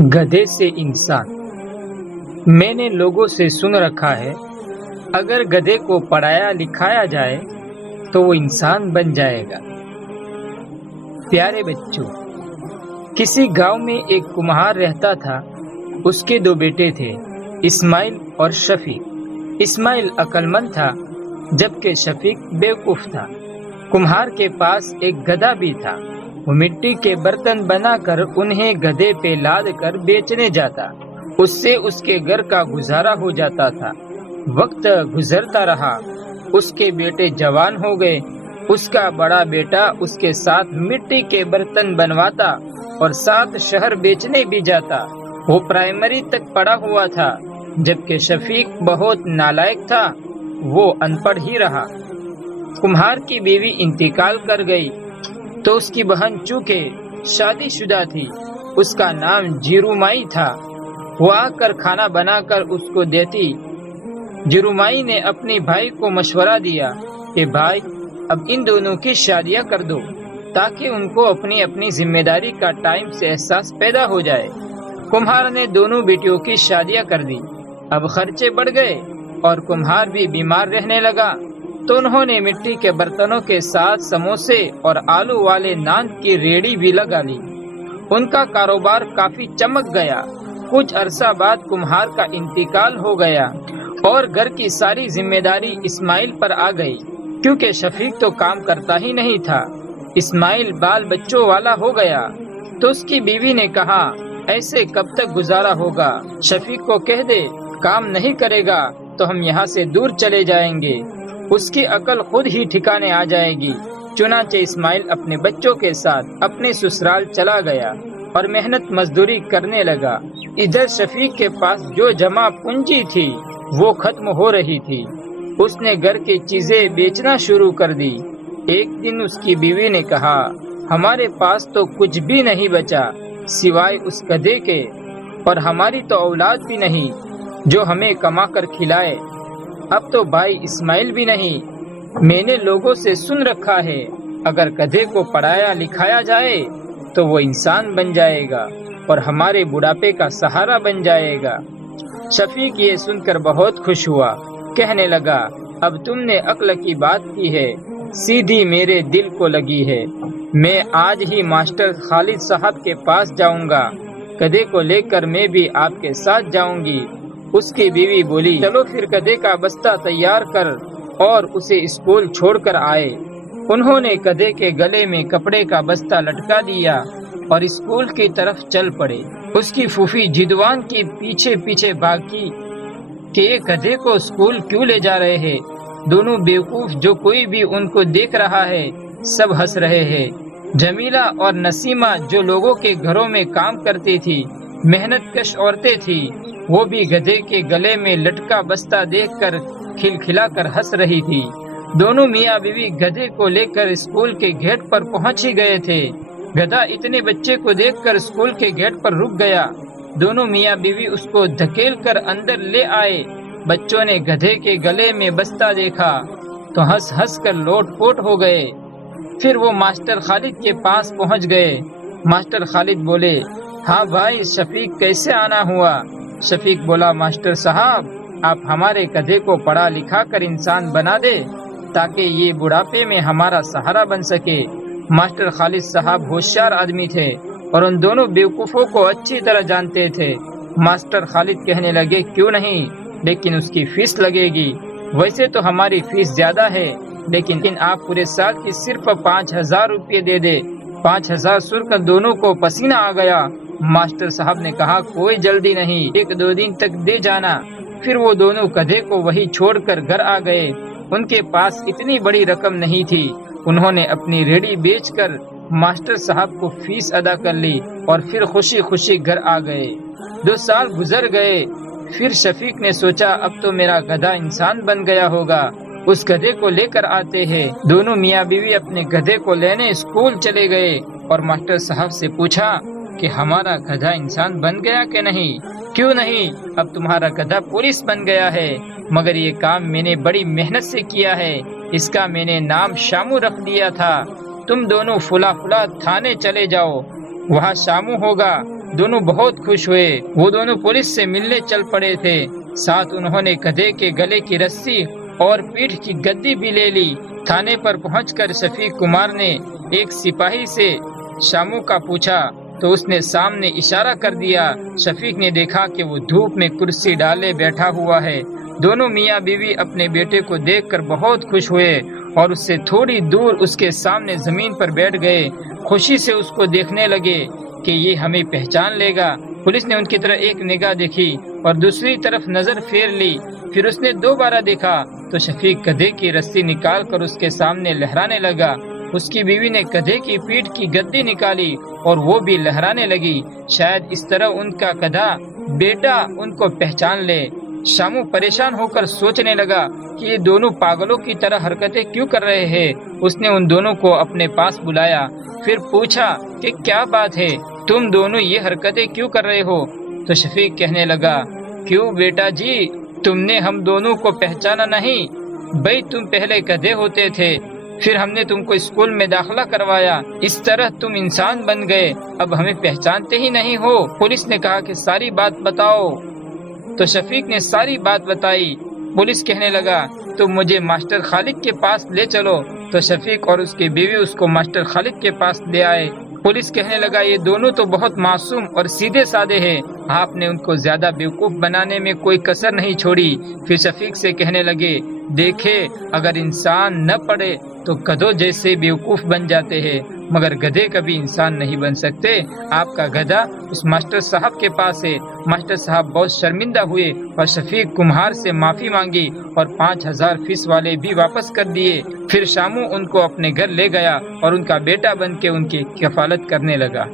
गधे से इंसान। मैंने लोगों से सुन रखा है, अगर गधे को पढ़ाया लिखाया जाए तो वो इंसान बन जाएगा। प्यारे बच्चों, किसी गांव में एक कुम्हार रहता था। उसके दो बेटे थे, इस्माइल और शफीक। इस्माइल अक्लमंद था, जबकि शफीक बेवकूफ था। कुम्हार के पास एक गधा भी था। वो मिट्टी के बर्तन बनाकर उन्हें गधे पे लाद कर बेचने जाता। उससे उसके घर का गुजारा हो जाता था। वक्त गुजरता रहा, उसके बेटे जवान हो गए। उसका बड़ा बेटा उसके साथ मिट्टी के बर्तन बनवाता और साथ शहर बेचने भी जाता। वो प्राइमरी तक पढ़ा हुआ था, जबकि शफीक बहुत नालायक था, वो अनपढ़ ही रहा। कुम्हार की बीवी इंतकाल कर गई तो उसकी बहन चूंकि शादीशुदा थी, उसका नाम जिरुमाई था। वो आकर खाना बनाकर उसको देती। जिरुमाई ने अपने भाई को मशवरा दिया कि भाई, अब इन दोनों की शादियां कर दो ताकि उनको अपनी अपनी जिम्मेदारी का टाइम से एहसास पैदा हो जाए। कुम्हार ने दोनों बेटियों की शादियां कर दी। अब खर्चे बढ़ गए और कुम्हार भी बीमार रहने लगा, तो उन्होंने मिट्टी के बर्तनों के साथ समोसे और आलू वाले नान की रेहड़ी भी लगा ली। उनका कारोबार काफी चमक गया। कुछ अरसा बाद कुम्हार का इंतकाल हो गया और घर की सारी जिम्मेदारी इस्माइल पर आ गई, क्योंकि शफीक तो काम करता ही नहीं था। इस्माइल बाल बच्चों वाला हो गया तो उसकी बीवी ने कहा, ऐसे कब तक गुजारा होगा? शफीक को कह दे, काम नहीं करेगा तो हम यहाँ से दूर चले जाएंगे, उसकी अकल खुद ही ठिकाने आ जाएगी। चुनाचे इस्माइल अपने बच्चों के साथ अपने ससुराल चला गया और मेहनत मजदूरी करने लगा। इधर शफीक के पास जो जमा पूंजी थी वो खत्म हो रही थी। उसने घर की चीजें बेचना शुरू कर दी। एक दिन उसकी बीवी ने कहा, हमारे पास तो कुछ भी नहीं बचा सिवाय उस गधे के, और हमारी तो औलाद भी नहीं जो हमें कमा कर खिलाए। अब तो भाई इस्माइल भी नहीं। मैंने लोगों से सुन रखा है, अगर गधे को पढ़ाया लिखाया जाए तो वो इंसान बन जाएगा और हमारे बुढ़ापे का सहारा बन जाएगा। शफीक ये सुनकर बहुत खुश हुआ। कहने लगा, अब तुमने अक्ल की बात की है, सीधी मेरे दिल को लगी है। मैं आज ही मास्टर खालिद साहब के पास जाऊंगा। गधे को लेकर मैं भी आपके साथ जाऊंगी। उसकी बीवी बोली, चलो फिर गधे का बस्ता तैयार कर और उसे स्कूल छोड़कर आए। उन्होंने गधे के गले में कपड़े का बस्ता लटका दिया और स्कूल की तरफ चल पड़े। उसकी फूफी जिदवान के पीछे पीछे भागी कि ये गधे को स्कूल क्यों ले जा रहे हैं। दोनों बेवकूफ, जो कोई भी उनको देख रहा है सब हंस रहे हैं। जमीला और नसीमा, जो लोगों के घरों में काम करती थी, मेहनत कश औरतें थी, वो भी गधे के गले में लटका बस्ता देखकर खिलखिलाकर हंस रही थी। दोनों मियाँ बीवी गधे को लेकर स्कूल के गेट पर पहुंच ही गए थे। गधा इतने बच्चे को देखकर स्कूल के गेट पर रुक गया। दोनों मियाँ बीवी उसको धकेल कर अंदर ले आए। बच्चों ने गधे के गले में बस्ता देखा तो हंस हंस कर लोटपोट हो गए। फिर वो मास्टर खालिद के पास पहुंच गए। मास्टर खालिद बोले, हाँ भाई शफीक कैसे आना हुआ? शफीक बोला, मास्टर साहब, आप हमारे गधे को पढ़ा लिखा कर इंसान बना दे ताकि ये बुढ़ापे में हमारा सहारा बन सके। मास्टर खालिद साहब होशियार आदमी थे और उन दोनों बेवकूफों को अच्छी तरह जानते थे। मास्टर खालिद कहने लगे, क्यों नहीं, लेकिन उसकी फीस लगेगी। वैसे तो हमारी फीस ज्यादा है, लेकिन आप पूरे साल की सिर्फ 5,000 रुपये दे दे। 5,000 सुनकर दोनों को पसीना आ गया। मास्टर साहब ने कहा, कोई जल्दी नहीं, 1-2 दिन तक दे जाना। फिर वो दोनों गधे को वही छोड़कर घर आ गए। उनके पास इतनी बड़ी रकम नहीं थी। उन्होंने अपनी रेहड़ी बेचकर मास्टर साहब को फीस अदा कर ली और फिर खुशी खुशी घर आ गए। 2 साल गुजर गए। फिर शफीक ने सोचा, अब तो मेरा गधा इंसान बन गया होगा, उस गधे को लेकर आते हैं। दोनों मियाँ बीवी अपने गधे को लेने स्कूल चले गए और मास्टर साहब से पूछा कि हमारा गधा इंसान बन गया कि नहीं? क्यों नहीं, अब तुम्हारा गधा पुलिस बन गया है, मगर ये काम मैंने बड़ी मेहनत से किया है। इसका मैंने नाम शामू रख दिया था। तुम दोनों फुला फुला थाने चले जाओ, वहाँ शामू होगा, دونوں بہت خوش ہوئے۔ وہ دونوں پولیس سے ملنے چل پڑے تھے۔ ساتھ انہوں نے گدھے کے گلے کی رسی اور پیٹھ کی گدی بھی لے لی۔ تھانے پر پہنچ کر شفیق کمار نے ایک سپاہی سے شامو کا پوچھا تو اس نے سامنے اشارہ کر دیا۔ شفیق نے دیکھا کہ وہ دھوپ میں کرسی ڈالے بیٹھا ہوا ہے۔ دونوں میاں بیوی اپنے بیٹے کو دیکھ کر بہت خوش ہوئے اور اس سے تھوڑی دور اس کے سامنے زمین پر بیٹھ گئے۔ خوشی سے اس کو دیکھنے لگے کہ یہ ہمیں پہچان لے گا۔ پولیس نے ان کی طرف ایک نگاہ دیکھی اور دوسری طرف نظر پھیر لی۔ پھر اس نے دوبارہ دیکھا تو شفیق گدھے کی رسی نکال کر اس کے سامنے لہرانے لگا۔ اس کی بیوی نے گدھے کی پیٹھ کی گدی نکالی اور وہ بھی لہرانے لگی۔ شاید اس طرح ان کا گدھا بیٹا ان کو پہچان لے۔ شامو پریشان ہو کر سوچنے لگا کہ یہ دونوں پاگلوں کی طرح حرکتیں کیوں کر رہے ہیں۔ اس نے ان دونوں کو اپنے پاس بلایا، پھر پوچھا کہ کیا بات ہے، تم دونوں یہ حرکتیں کیوں کر رہے ہو؟ تو شفیق کہنے لگا، کیوں بیٹا جی، تم نے ہم دونوں کو پہچانا نہیں؟ بھئی تم پہلے گدھے ہوتے تھے، پھر ہم نے تم کو اسکول میں داخلہ کروایا، اس طرح تم انسان بن گئے، اب ہمیں پہچانتے ہی نہیں ہو۔ پولیس نے کہا کہ ساری بات بتاؤ۔ تو شفیق نے ساری بات بتائی۔ پولیس کہنے لگا تم مجھے ماسٹر خالد کے پاس لے چلو۔ تو شفیق اور اس کی بیوی اس کو ماسٹر خالد کے پاس لے آئے۔ پولیس کہنے لگا یہ دونوں تو بہت معصوم اور سیدھے سادے ہیں، آپ نے ان کو زیادہ بیوقوف بنانے میں کوئی کسر نہیں چھوڑی۔ پھر شفیق سے کہنے لگے دیکھے اگر انسان نہ پڑھے تو گدھوں جیسے بیوقوف بن جاتے ہیں، مگر گدھے کبھی انسان نہیں بن سکتے۔ آپ کا گدھا اس ماسٹر صاحب کے پاس ہے۔ ماسٹر صاحب بہت شرمندہ ہوئے اور شفیق کمہار سے معافی مانگی اور 5000 فیس والے بھی واپس کر دیے۔ پھر شامو ان کو اپنے گھر لے گیا اور ان کا بیٹا بن کے ان کی کفالت کرنے لگا۔